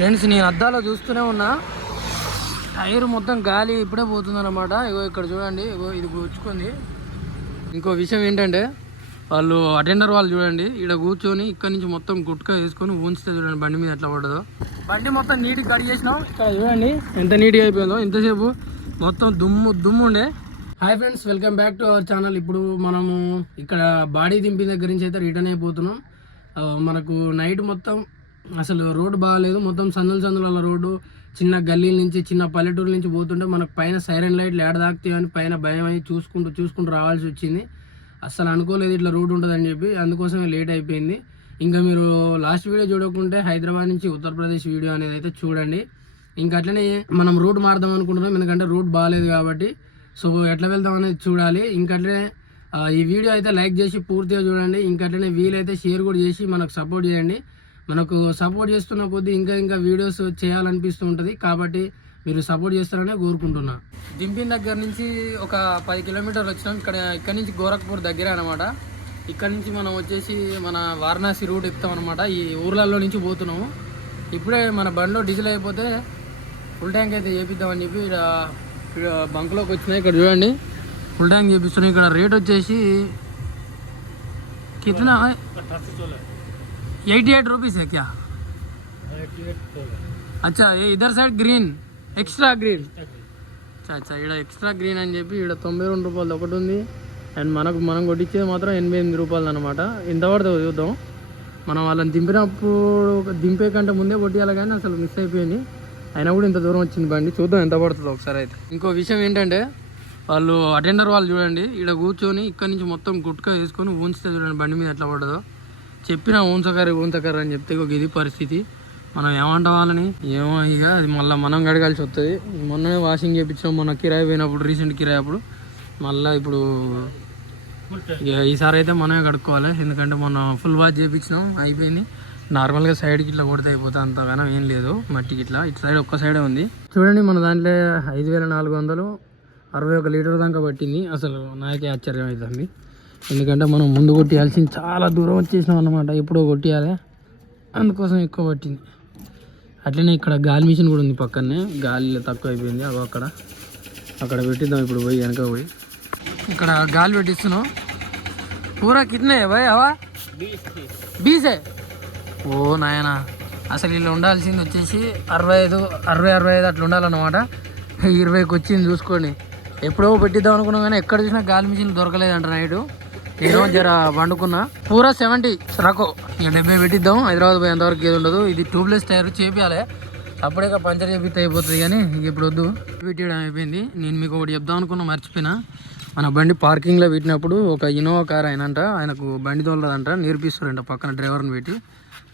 Friends నేను అద్దాలో చూస్తూనే ఉన్నా, టైర్ మొత్తం గాలి ఇప్పుడే పోతుందన్నమాట. ఇగో ఇక్కడ చూడండి, ఇగో ఇది గుచ్చుకుంది. ఇంకో విషయం ఏంటంటే వాళ్ళు అటెండర్ వాళ్ళు చూడండి, ఇక్కడ కూర్చొని ఇక్కడ నుంచి మొత్తం గుట్కా వేసుకొని ఉంచితే చూడండి బండి మీద ఎట్లా పడదో. బండి మొత్తం నీట్గా కడిగేసినాం. ఇక్కడ చూడండి ఎంత నీట్గా అయిపోయిందో. ఇంతసేపు మొత్తం దుమ్ము ఉండే. Hi friends, welcome back to our channel. ఇప్పుడు మనము ఇక్కడ బాడీ దింపి దగ్గర నుంచి అయితే రిటర్న్ అయిపోతున్నాం. మనకు నైట్ మొత్తం అసలు రోడ్డు బాగాలేదు, మొత్తం సందుల రోడ్డు, చిన్న గల్లీల నుంచి చిన్న పల్లెటూరు నుంచి పోతుంటే మనకు పైన సైరన్ లైట్లు ఏడదాకుతాయి అని పైన భయం అయ్యి చూసుకుంటూ రావాల్సి వచ్చింది. అస్సలు అనుకోలేదు ఇట్లా రోడ్డు ఉంటుందని చెప్పి, అందుకోసమే లేట్ అయిపోయింది. ఇంకా మీరు లాస్ట్ వీడియో చూడకుంటే హైదరాబాద్ నుంచి ఉత్తరప్రదేశ్ వీడియో అనేది అయితే చూడండి. ఇంకా అట్లనే మనం రూట్ మారుదాం అనుకుంటున్నాం, ఎందుకంటే రూట్ బాగాలేదు కాబట్టి. సో ఎట్లా వెళ్దాం అనేది చూడాలి. ఇంకట్లనే ఈ వీడియో అయితే లైక్ చేసి పూర్తిగా చూడండి. ఇంకట్లనే వీలైతే షేర్ కూడా చేసి మనకు సపోర్ట్ చేయండి. మనకు సపోర్ట్ చేస్తున్న కొద్దీ ఇంకా వీడియోస్ చేయాలనిపిస్తూ ఉంటుంది, కాబట్టి మీరు సపోర్ట్ చేస్తారనే కోరుకుంటున్నా. దింపిన దగ్గర నుంచి ఒక 10 కిలోమీటర్లు వచ్చినాం. ఇక్కడ నుంచి గోరఖ్పూర్ దగ్గరే అనమాట. ఇక్కడ నుంచి మనం వచ్చేసి మన వారణాసి రూట్ ఎక్కుతాం అనమాట. ఈ ఊర్లలో నుంచి పోతున్నాము. ఇప్పుడే మన బండిలో డీజిల్ అయిపోతే ఫుల్ ట్యాంక్ అయితే చేపిద్దామని చెప్పి ఇక్కడ బంక్లోకి వచ్చినాయి. ఇక్కడ చూడండి ఫుల్ ట్యాంక్ చేపిస్తున్నాయి. ఇక్కడ రేట్ వచ్చేసి కిतना 88 रुपीज़ है क्या? अच्छा, ये इधर साइड ग्रीन एक्स्ट्रा ग्रीन. अच्छा ఇక్కడ ఎక్స్ట్రా గ్రీన్ అని చెప్పి ఇక్కడ 92 రూపాయలు ఒకటి ఉంది. అండ్ మనం కొట్టించేది మాత్రం 88 రూపాయలు అనమాట. ఎంత పడుతుందో చూద్దాం. మనం వాళ్ళని దింపే కంటే ముందే కొట్టియాలి, కానీ అసలు మిస్ అయిపోయింది. అయినా కూడా ఇంత దూరం వచ్చింది బండి. చూద్దాం ఎంత పడుతుందో ఒకసారి అయితే. ఇంకో విషయం ఏంటంటే వాళ్ళు అటెండర్ వాళ్ళు చూడండి, ఇక్కడ కూర్చొని ఇక్కడ నుంచి మొత్తం గుట్కా వేసుకొని ఉంచితే చూడండి బండి మీద ఎట్లా పడదో. చెప్పిన ఊంచకర్రీ అని చెప్తే ఒక ఇది పరిస్థితి. మనం ఏమంటాం వాళ్ళని ఏమో, ఇక అది మళ్ళీ మనం కడగాల్సి వస్తుంది. మొన్ననే వాషింగ్ చేయించాం, మొన్న కిరాయి పోయినప్పుడు, రీసెంట్ కిరాయి అప్పుడు. మళ్ళీ ఇప్పుడు ఇక ఈసారి అయితే మనమే కడుక్కోవాలి, ఎందుకంటే మొన్న ఫుల్ వాష్ చేయించినాం, అయిపోయింది. నార్మల్గా సైడ్కి ఇట్లా కొడితే అయిపోతే అంతగానో ఏం లేదు మట్టికి. ఇట్లా ఇటు సైడ్ ఒక్క సైడే ఉంది. చూడండి మన దాంట్లో 5461 లీటర్ దాకా పట్టింది. అసలు నాకే ఆశ్చర్యం అవుతుంది, ఎందుకంటే మనం ముందు కొట్టియాల్సింది చాలా దూరం వచ్చేసినాం అన్నమాట. ఎప్పుడో కొట్టియాలి, అందుకోసం ఎక్కువ పట్టింది. అట్లనే ఇక్కడ గాలి మిషన్ కూడా ఉంది పక్కనే, గాలి తక్కువ అయిపోయింది. అవి అక్కడ పెట్టిద్దాం ఇప్పుడు పోయి, వెనక పోయి ఇక్కడ గాలి పెట్టిస్తున్నాం. పూరా కితనే భయ్ హవా 20 ఓ నాయనా, అసలు ఇలా ఉండాల్సింది వచ్చేసి 65 అట్లా ఉండాలన్నమాట. 20కి వచ్చింది చూసుకోండి. ఎప్పుడో పెట్టిద్దాం అనుకున్నాం, కానీ ఎక్కడ చూసినా గాలి మిషన్ దొరకలేదంట. నైటు నేను జర వండుకున్నా. పూరా 70 రకో, ఇక 70 పెట్టిద్దాం. హైదరాబాద్ పోయేంతవరకు ఏది ఉండదు. ఇది ట్యూబ్లెస్ టైర్ చేపియాలి, అప్పుడే పంచర్ చేపిస్తే అయిపోతుంది. కానీ ఇక ఇప్పుడు వద్దు, పెట్టడం అయిపోయింది. నేను మీకు ఒకటి చెప్దాం అనుకున్నా, మర్చిపోయినా. మన బండి పార్కింగ్లో పెట్టినప్పుడు ఒక ఇన్నోవా కార్ ఆయనకు బండి తోలదంట, నేర్పిస్తారంట పక్కన డ్రైవర్ని పెట్టి.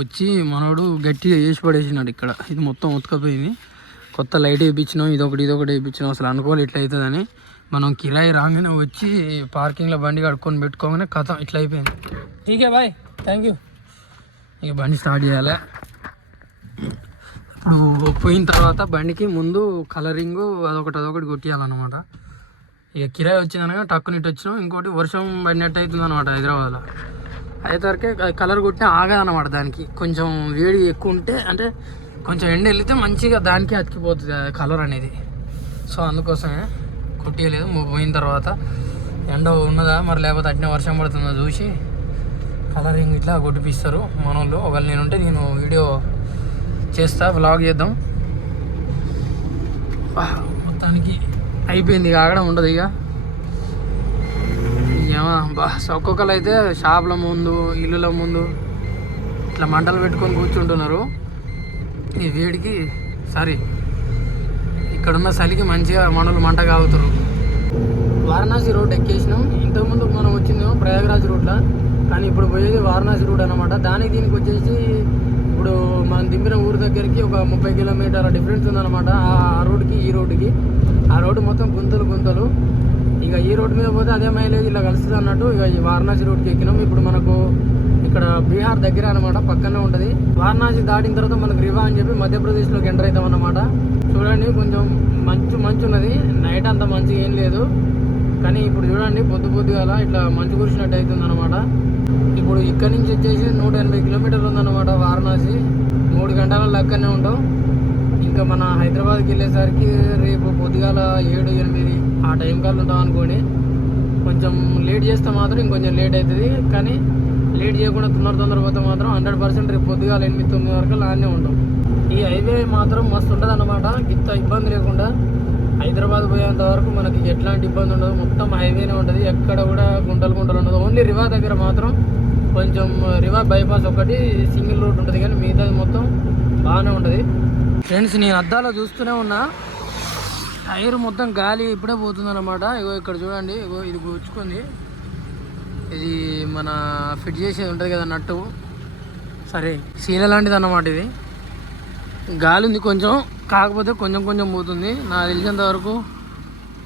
వచ్చి మనోడు గట్టిగా వేసి పడేసినాడు. ఇక్కడ ఇది మొత్తం ఉతకపోయింది. కొత్త లైట్ వేయించినాం, ఇదొకటి వేయించినాం. అసలు అనుకోవాలి ఇట్లా అవుతుందని. మనం కిరాయి రాగానే వచ్చి పార్కింగ్లో బండి కడుక్కొని పెట్టుకోగానే కథ ఇట్లా అయిపోయింది. ఠీకే బాయ్, థ్యాంక్ యూ. ఇక బండి స్టార్ట్ చేయాలి. ఇప్పుడు పోయిన తర్వాత బండికి ముందు కలరింగు అదొకటి కొట్టియాలన్నమాట. ఇక కిరాయి వచ్చిందనగా టక్కుని ఇటు వచ్చినాం. ఇంకోటి వర్షం పడినట్టు అవుతుంది అనమాట హైదరాబాద్లో. అయ్యేసరికి కలర్ కొట్టినా ఆగదన్నమాట. దానికి కొంచెం వేడి ఎక్కువ ఉంటే, అంటే కొంచెం ఎండ వెళితే మంచిగా దానికి అతికిపోతుంది కలర్ అనేది. సో అందుకోసమే కొట్టియలేదు. పోయిన తర్వాత ఎండ ఉన్నదా మరి, లేకపోతే అట్నే వర్షం పడుతుందో చూసి కలరింగ్ ఇట్లా కొట్టిపిస్తారు మన వాళ్ళు. ఒకవేళ నేనుంటే నేను వీడియో చేస్తా, వ్లాగ్ చేద్దాం. మొత్తానికి అయిపోయింది, ఇక ఆగడం ఉండదు. ఇక ఏమో ఒక్కొక్కరు అయితే షాపుల ముందు, ఇల్లుల ముందు ఇట్లా మంటలు పెట్టుకొని కూర్చుంటున్నారు. ఈ వేడికి ఇక్కడున్న చలికి మంచిగా మంట కాగుతారు. వారణాసి రోడ్ ఎక్కేసినాం. ఇంతకుముందు మనం వచ్చిందేమో ప్రయాగరాజ్ రూట్లో, కానీ ఇప్పుడు పోయేది వారణాసి రూట్ అనమాట. దీనికి వచ్చేసి ఇప్పుడు మనం దింపిన ఊరి దగ్గరికి ఒక 30 కిలోమీటర్ల డిఫరెన్స్ ఉందన్నమాట. ఆ రోడ్కి ఈ రోడ్డుకి. ఆ రోడ్డు మొత్తం గుంతలు. ఇక ఈ రోడ్డు మీద పోతే అదే మైలేజ్ ఇలా కలుస్తుంది అన్నట్టు. ఇక ఈ వారణాసి రోడ్కి ఎక్కినాం. ఇప్పుడు మనకు ఇక్కడ బీహార్ దగ్గర అనమాట, పక్కనే ఉంటుంది. వారణాసి దాటిన తర్వాత మనకు రివా అని చెప్పి మధ్యప్రదేశ్లోకి ఎంటర్ అవుతాం అన్నమాట. చూడండి కొంచెం మంచు ఉన్నది. నైట్ అంత మంచి ఏం లేదు, కానీ ఇప్పుడు చూడండి పొద్దుగాల ఇట్లా మంచు కురిసినట్టు అవుతుంది అనమాట. ఇప్పుడు ఇక్కడ నుంచి వచ్చేసి 180 కిలోమీటర్లు ఉందన్నమాట వారణాసి. 3 గంటల అక్కడనే ఉంటాం. ఇంకా మన హైదరాబాద్కి వెళ్ళేసరికి రేపు పొద్దుగాల 7-8 ఆ టైం కల్లా ఉంటాం అనుకోండి. కొంచెం లేట్ చేస్తే మాత్రం ఇంకొంచెం లేట్ అవుతుంది, కానీ లేట్ చేయకుండా తొందర పోతే మాత్రం 100% రేపు పొద్దుగాల 8-9 వరకు లానే ఉంటాం. ఈ హైవే మాత్రం మస్తు ఉంటుంది అన్నమాట. ఇంత ఇబ్బంది లేకుండా హైదరాబాద్ పోయేంత వరకు మనకి ఎట్లాంటి ఇబ్బంది ఉండదు. మొత్తం హైవేనే ఉంటుంది, ఎక్కడ కూడా గుంటలు ఉండదు. ఓన్లీ రివా దగ్గర మాత్రం కొంచెం రివా బైపాస్ ఒకటి సింగిల్ రూట్ ఉంటుంది, కానీ మిగతాది మొత్తం బాగానే ఉంటుంది. ఫ్రెండ్స్, నేను అద్దాలో చూస్తూనే ఉన్నా, టైర్ మొత్తం గాలి ఇప్పుడే పోతుంది అనమాట. ఇగో ఇక్కడ చూడండి, ఇగో ఇది గుచ్చుకుంది. ఇది మన ఫిట్ చేసేది ఉంటుంది కదా నట్టు, సరే శీల లాంటిది అన్నమాట. ఇది గాలి ఉంది కొంచెం, కాకపోతే కొంచెం పోతుంది. నాకు తెలిసినంత వరకు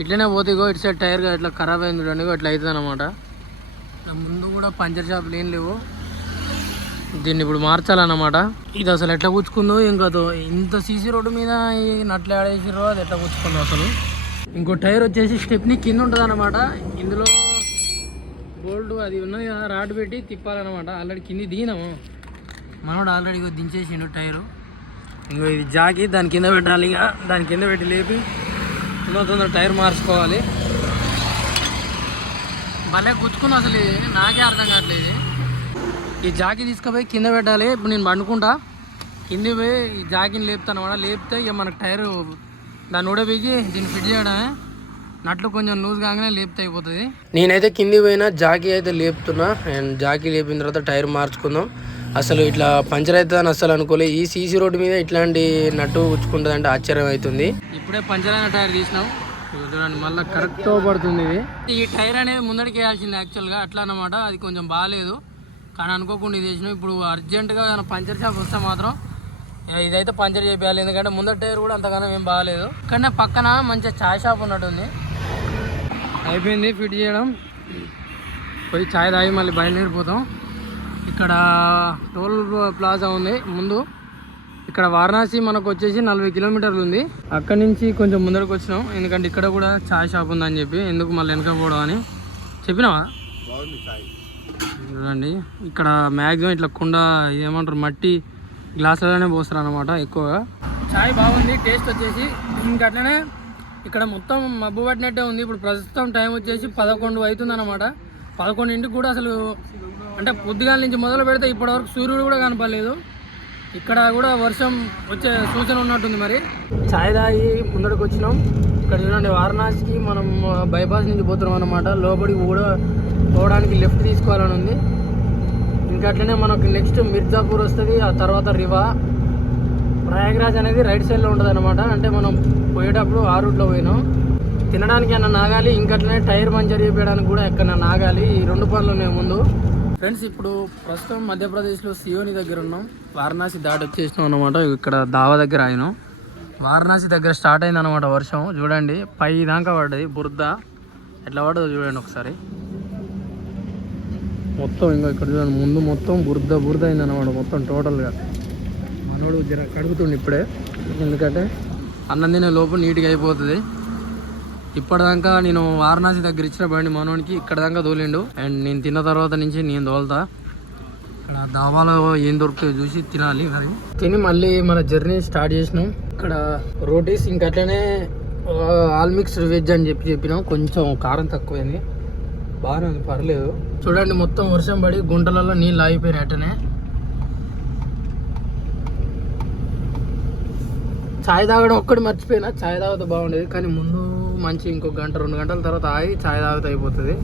ఇట్లనే పోతే ఇగో ఇటు సైడ్ టైర్ ఇట్లా ఖరాబ్ అయింది చూడండి, ఇట్లా అవుతుంది అనమాట. ముందు కూడా పంచర్ షాపులు ఏం లేవు, దీన్ని ఇప్పుడు మార్చాలన్నమాట. ఇది అసలు ఎట్లా కూర్చుకుందో ఇంకా ఇంత సీసీ రోడ్డు మీద ఈ నట్లు ఆడేసిరో అది ఎట్లా కూర్చుకుందో అసలు. ఇంకో టైర్ వచ్చేసి స్టెప్ని కింద ఉంటుంది అనమాట. ఇందులో బోల్ట్ అది ఉన్నది కదా, రాడ్ పెట్టి తిప్పాలన్నమాట. ఆల్రెడీ కింది దిగినాము, మనోడు ఆల్రెడీ దించేసిండు టైరు. ఇంకో ఇది జాకి దాని కింద పెట్టాలి, ఇక దాని కింద పెట్టి లేపి తొందర టైర్ మార్చుకోవాలి. భలే గుచ్చుకున్నా అసలు, నాకే అర్థం కావట్లేదు. ఈ జాకి తీసుకుపోయి కింద పెట్టాలి. ఇప్పుడు నేను పండుకుంటా, కింద పోయి ఈ జాకిని లేపుతాను అన్నమాట. లేపితే ఇక మనకు టైరు దాన్ని ఊడబీకి దీన్ని ఫిట్ చేయడమే. నట్లు కొంచెం లూజ్ కాగానే లేపితే అయిపోతుంది. నేనైతే కింది పోయినా జాకీ అయితే లేపుతున్నా, అండ్ జాకీ లేపిన తర్వాత టైర్ మార్చుకుందాం. అసలు ఇట్లా పంచర్ అవుతుందని అసలు అనుకోలే. ఈ సీసీ రోడ్డు మీద ఇట్లాంటి నట్టు గుచ్చుకుంటుంది అంటే ఆశ్చర్యం అవుతుంది. ఇప్పుడే పంచర్ అయిన టైర్ తీసినాం చూడండి, మళ్ళీ కరెక్ట్ పడుతుంది. ఇది ఈ టైర్ అనేది ముందడికి వేయాల్సింది యాక్చువల్గా, అట్లా అన్నమాట. అది కొంచెం బాగాలేదు, కానీ అనుకోకుండా ఇది వేసినాం. ఇప్పుడు అర్జెంటుగా ఏమైనా పంచర్ షాప్ వస్తే మాత్రం ఇదైతే పంచర్ చేయాలి, ఎందుకంటే ముందర టైర్ కూడా అంతగానో ఏం బాగాలేదు. కానీ పక్కన మంచిగా చాయ్ షాప్ ఉన్నట్టుంది. అయిపోయింది ఫిట్ చేయడం, పోయి చాయ్ తాగి మళ్ళీ బయలుదేరిపోతాం. ఇక్కడ టోల్ ప్లాజా ఉంది ముందు. ఇక్కడ వారణాసి మనకు వచ్చేసి 40 కిలోమీటర్లు ఉంది. అక్కడి నుంచి కొంచెం ముందరకు వచ్చినాం, ఎందుకంటే ఇక్కడ కూడా చాయ్ షాప్ ఉందని చెప్పి. ఎందుకు మళ్ళీ వెనకపోవడం అని చెప్పినావా. చూడండి ఇక్కడ మ్యాక్సిమం ఇట్లా కుండ ఏమంటారు మట్టి గ్లాసులలోనే పోస్తారు అనమాట ఎక్కువగా. చాయ్ బాగుంది టేస్ట్ వచ్చేసి. ఇంకా అట్లనే ఇక్కడ మొత్తం మబ్బు పట్టినట్టే ఉంది. ఇప్పుడు ప్రస్తుతం టైం వచ్చేసి 11 అవుతుంది అనమాట. 11ంటికి కూడా అసలు అంటే పొద్దుగాల నుంచి మొదలు పెడితే ఇప్పటివరకు సూర్యుడు కూడా కనపడలేదు. ఇక్కడ కూడా వర్షం వచ్చే సూచన ఉన్నట్టుంది. మరి చాయ్ తాగి ముందరకు వచ్చినాం. ఇక్కడ చూడండి, వారణాసికి మనం బైపాస్ నుంచి పోతున్నాం అనమాట. లోపలికి కూడా పోవడానికి లెఫ్ట్ తీసుకోవాలని ఉంది. ఇంకా అట్లనే మనకు నెక్స్ట్ మిర్జాపూర్ వస్తుంది, ఆ తర్వాత రివా. ప్రయాగ్రాజ్ అనేది రైట్ సైడ్లో ఉంటుంది అనమాట. అంటే మనం పోయేటప్పుడు ఆ రూట్లో పోయినాం. తినడానికి అన్న నాగాలి, ఇంకట్లనే టైర్ పంచర్ చేయడానికి కూడా ఎక్కడ నాగాలి. ఈ 2 పనులు ఉన్నాయి ముందు. ఫ్రెండ్స్, ఇప్పుడు ప్రస్తుతం మధ్యప్రదేశ్లో సియోని దగ్గర ఉన్నాం. వారణాసి దాటి వచ్చేసినాం అనమాట. ఇక్కడ దావా దగ్గర అయినాం. వారణాసి దగ్గర స్టార్ట్ అయింది అనమాట వర్షం. చూడండి పై దాకా పడ్డది, బురద ఎట్లా పడ్డదో చూడండి ఒకసారి. మొత్తం ఇంకా ఇక్కడ చూడండి, ముందు మొత్తం బురద అయింది అనమాట మొత్తం టోటల్గా. మనోడు కడుగుతుండే ఇప్పుడే, ఎందుకంటే అన్నం తినే లోపు నీట్గా అయిపోతుంది. ఇప్పటిదాకా నేను వారణాసి దగ్గర ఇచ్చిన బండి మనోనికి ఇక్కడ దాకా తోలిండు. అండ్ నేను తిన్న తర్వాత నుంచి నేను తోలుతా. ఇక్కడ దాబాలో ఏం దొరుకుతాయో చూసి తినాలి. మరి తిని మళ్ళీ మన జర్నీ స్టార్ట్ చేసినాం. ఇక్కడ రోటీస్ ఇంకా అట్లనే ఆల్ మిక్స్డ్ వెజ్ అని చెప్పినాం. కొంచెం కారం తక్కువైంది, బాగానే ఉంది, పర్లేదు. చూడండి మొత్తం వర్షం పడి గుంటలలో నీళ్ళు ఆగిపోయినాయి. అట్టనే చాయ్ తాగడం ఒక్కటి మర్చిపోయినా. చాయ్ తాగితే బాగుండేది, కానీ ముందు మంచి ఇంకో 1-2 గంటల తర్వాత ఆగి చాయ్ తాగితే అయిపోతుంది.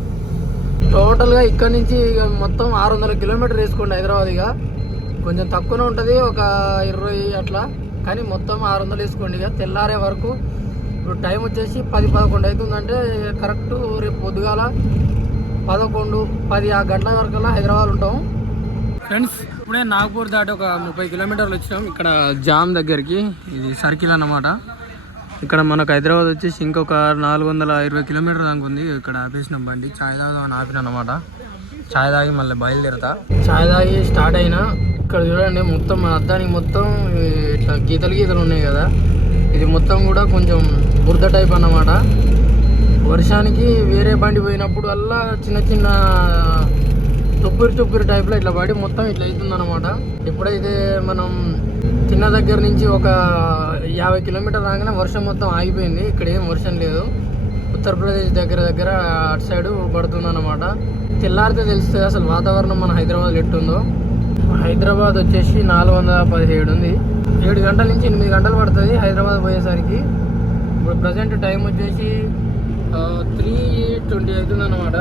టోటల్గా ఇక్కడ నుంచి ఇక మొత్తం 600 కిలోమీటర్ వేసుకోండి హైదరాబాద్. ఇక కొంచెం తక్కువనే ఉంటుంది, ఒక 20 అట్లా, కానీ మొత్తం 600 వేసుకోండి. ఇక తెల్లారే వరకు ఇప్పుడు టైం వచ్చేసి 10-11 అవుతుందంటే కరెక్ట్ రేపు పొద్దుగాల 11-10 ఆ గంటల వరకల్లా హైదరాబాద్ ఉంటాం. ఫ్రెండ్స్, ఇప్పుడే నాగపూర్ దాటి ఒక 30 కిలోమీటర్లు వచ్చినాం. ఇక్కడ జామ్ దగ్గరికి, ఇది సర్కిల్ అన్నమాట. ఇక్కడ మనకు హైదరాబాద్ వచ్చేసి ఇంకొక 420 కిలోమీటర్ దాకా ఉంది. ఇక్కడ ఆపేసినాం బండి, చాయ్ తాగుదామని ఆపిన అనమాట. చాయ్ తాగి మళ్ళీ బయలుదేరుతా. చాయ్ తాగి స్టార్ట్ అయినా. ఇక్కడ చూడండి మొత్తం మన అద్దానికి మొత్తం ఇట్లా గీతలు ఉన్నాయి కదా, ఇది మొత్తం కూడా కొంచెం బురద టైప్ అన్నమాట. వర్షానికి వేరే బండి పోయినప్పుడు వల్ల చిన్న తుప్పురి టైప్లో ఇట్లా పడి మొత్తం ఇట్లా అవుతుంది అనమాట. ఎప్పుడైతే మనం తిన్న దగ్గర నుంచి ఒక 50 కిలోమీటర్ రాగానే వర్షం మొత్తం ఆగిపోయింది. ఇక్కడ ఏం వర్షం లేదు. ఉత్తరప్రదేశ్ దగ్గర అటు సైడ్ పడుతుంది అన్నమాట. తెల్లారితే తెలుస్తుంది అసలు వాతావరణం మన హైదరాబాద్ ఎట్టుందో. హైదరాబాద్ వచ్చేసి 417 ఉంది. 7 గంటల నుంచి 8 గంటలు పడుతుంది హైదరాబాద్ పోయేసరికి. ఇప్పుడు ప్రజెంట్ టైం వచ్చేసి 3:20 అవుతుంది అన్నమాట.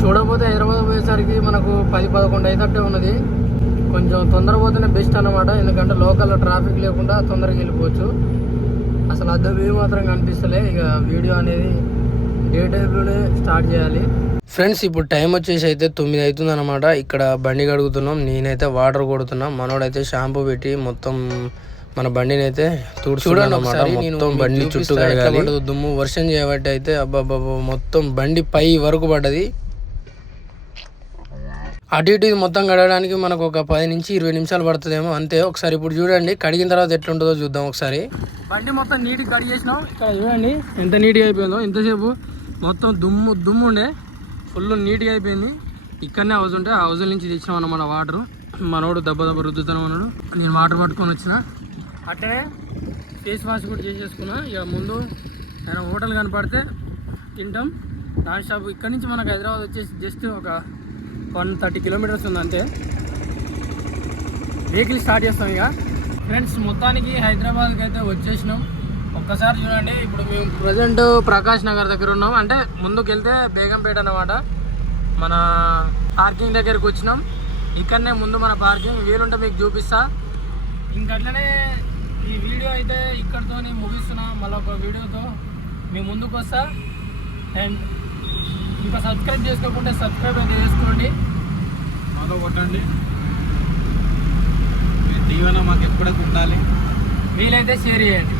చూడకపోతే హైదరాబాద్ పోయేసరికి మనకు 10-11 అయినట్టే ఉన్నది. కొంచెం తొందరగా పోతేనే బెస్ట్ అన్నమాట. ఎందుకంటే లోకల్లో ట్రాఫిక్ లేకుండా తొందరగా వెళ్ళిపోవచ్చు. అసలు అద్దె వ్యూ మాత్రం కనిపిస్తలే. ఇక వీడియో అనేది డే టైంలోనే స్టార్ట్ చేయాలి. ఫ్రెండ్స్ ఇప్పుడు టైం వచ్చేసి అయితే 9 అవుతుంది అనమాట. ఇక్కడ బండి కడుగుతున్నాం. నేనైతే వాటర్ కొడుతున్నా. మనోడైతే షాంపూ పెట్టి మొత్తం మన బండిని అయితే చూడండి ఒకసారి. మొత్తం బండి చుట్టూ కడగాలి. దుమ్ము వర్షం చేయబట్టి అయితే అబ్బాబ్బా మొత్తం బండి పై వరకు పడ్డది. అటు ఇటు ఇది మొత్తం కడగడానికి మనకు ఒక 10 నుంచి 20 నిమిషాలు పడుతుందేమో అంతే. ఒకసారి ఇప్పుడు చూడండి కడిగిన తర్వాత ఎట్లుంటుందో చూద్దాం ఒకసారి. బండి మొత్తం నీట్గా కడిగేసినాం. ఇక్కడ చూడండి ఎంత నీట్గా అయిపోయిందో. ఇంతసేపు మొత్తం దుమ్ము ఉండే ఫుల్ నీట్గా అయిపోయింది. ఇక్కడనే హౌస్ ఉంటే ఆ హౌస్ నుంచి తెచ్చినాం అన్నమాట వాటర్. మనోడు దెబ్బ రుద్దుతాను అన్నాడు. నేను వాటర్ పట్టుకొని వచ్చిన. అట్టనే ఫేస్ వాష్ కూడా చేసేసుకున్నా. ఇక ముందు ఆయన హోటల్ కనపడితే తింటాం నాన్ స్టాప్. ఇక్కడ నుంచి మనకు హైదరాబాద్ వచ్చేసి జస్ట్ ఒక 130 కిలోమీటర్స్ ఉంది అంతే. వెహికల్ స్టార్ట్ చేస్తాం ఇక. ఫ్రెండ్స్ మొత్తానికి హైదరాబాద్కి అయితే వచ్చేసినాం. ఒక్కసారి చూడండి. ఇప్పుడు మేము ప్రజెంట్ ప్రకాష్ నగర్ దగ్గర ఉన్నాం. అంటే ముందుకు వెళ్తే బేగంపేట అన్నమాట. మన పార్కింగ్ దగ్గరకు వచ్చినాం. ఇక్కడనే ముందు మన పార్కింగ్. వీలుంటే మీకు చూపిస్తా. ఇంకట్లనే ఈ వీడియో అయితే ఇక్కడితో ముగిస్తున్నా. మళ్ళీ ఒక వీడియోతో మీ ముందుకు వస్తా. అండ్ ఇంకా సబ్స్క్రైబ్ చేసుకోకుంటే సబ్స్క్రైబ్ అయితే చేసుకోండి. ఫాలో కొట్టండి. దీవెన మాకు ఎప్పుడైతే ఉండాలి. వీలైతే షేర్ చేయండి.